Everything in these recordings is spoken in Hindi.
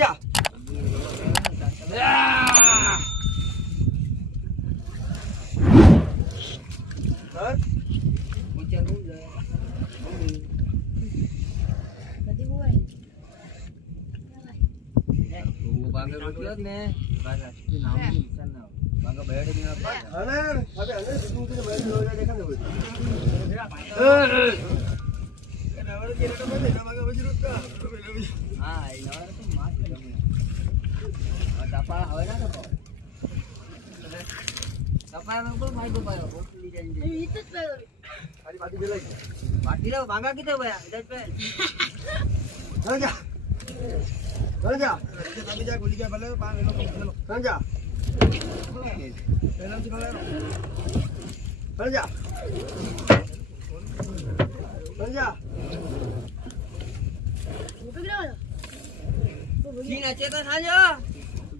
जा सर ऊंचा रूम जा कदी हुआ वो बांगे बटलो ने बाजा नाम निशान ना बांगा बैठ गया अरे अबे अरे तू तो बैठ लो जा देखा ना नवर के तो बंदे ना बांगा बजरू का हां ई नवर तो मास गमे और डपा होय ना तो डपा में को भाई को पायो बोतली जाएंगे ई तो अरे बाटी दे लगी बाटी रे बांगा किते भया इधर पे चल जा तभी जा गोली क्या भले 5 मिनट चलो चल जा पहले से चल जा चल जा ठीक है चेतन आ जा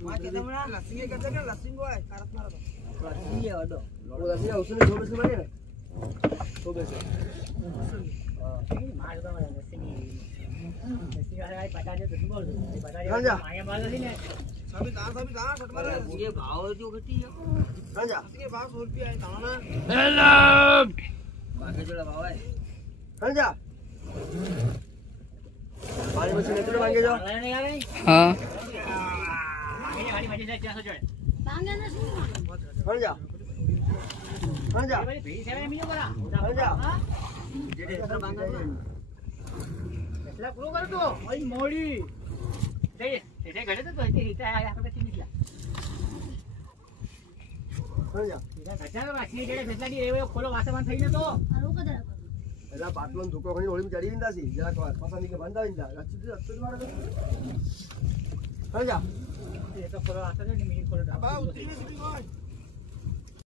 मां चेतन बना लस्सी के करते क्या लस्सी को है कारत मारो लस्सी है ओडो वो लस्सी उसने 2 पैसे बने 2 पैसे हां मार दो लस्सी लस्सी वाला पता नहीं तो बोल पता नहीं आगे मार दे ने सभी दान शट मार ये भाव जो घटी है चल जा इसके भाव 100 रुपया है दाना हेलो बाकी जोड़ा भाव है चल जा पानी में से मांगे जाओ हां गाड़ी से 400 जोड़े मांगे ना चल जा चल जा जेडे एक्स्ट्रा मांगा એટલા પૂરો કર તો ભાઈ મોડી જઈએ તે ઘરે તો હતે હિતા આપણે થી નીકળ્યા સમજા સીધા ઘટાનો વાસી જેડે ફેસલાડી એવો ખોલો વાસમાં થઈને તો આ રોકો જરા એલા પાટલોન ધુકો ખણી ઓળીમાં ચડી વિંદાસી જરા પાસાની કે બંધા વિંદા રચી અત્તો મારે સમજા એ તો ખોલો વાસને મિનિટ ખોલો બા ઉતરી